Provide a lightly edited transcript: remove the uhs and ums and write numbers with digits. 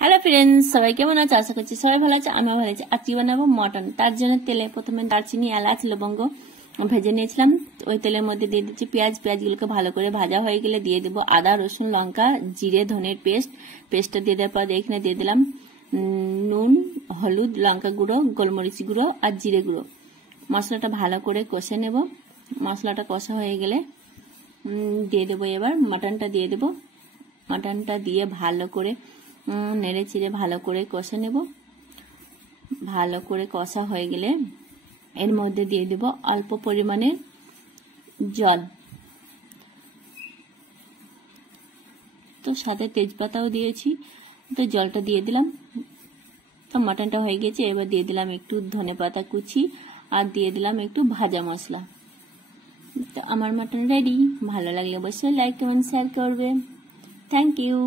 Hello friends, সবাই কেমন আছে? আশা করছি সবাই ভালো আছে। আমিও ভালো আছি। আজকে বানাবো মটন। তার জন্য তেলে প্রথমে দারচিনি, এলাচ, লবঙ্গ ভেজে নিয়েছিলাম। ওই তেলের মধ্যে দিয়ে দিচ্ছি পেঁয়াজ। পেঁয়াজগুলোকে ভালো করে ভাজা হয়ে গেলে দিয়ে দেবো আদা, রসুন, লঙ্কা, জিরে, ধনের পেস্টটা দিয়ে দেওয়ার পর এখানে দিয়ে দিলাম নুন, হলুদ, লঙ্কা গুঁড়ো, গোলমরিচ গুঁড়ো আর জিরে গুঁড়ো। মশলাটা ভালো করে কষে নেব। মশলাটা কষা হয়ে গেলে দিয়ে দেবো এবার মটনটা দিয়ে দেবো। মটনটা দিয়ে ভালো করে নেড়ে চিড়ে ভালো করে কষে নেব। ভালো করে কষা হয়ে গেলে এর মধ্যে দিয়ে দেব অল্প পরিমাণে জল, তো সাথে তেজপাতাও দিয়েছি, তো জলটা দিয়ে দিলাম। তো মটনটা হয়ে গেছে। এবার দিয়ে দিলাম একটু ধনেপাতা কুচি আর দিয়ে দিলাম একটু ভাজা মশলা। তো আমার মটন রেডি। ভালো লাগলে অবশ্যই লাইক, কমেন্ট, শেয়ার করবে। Thank you.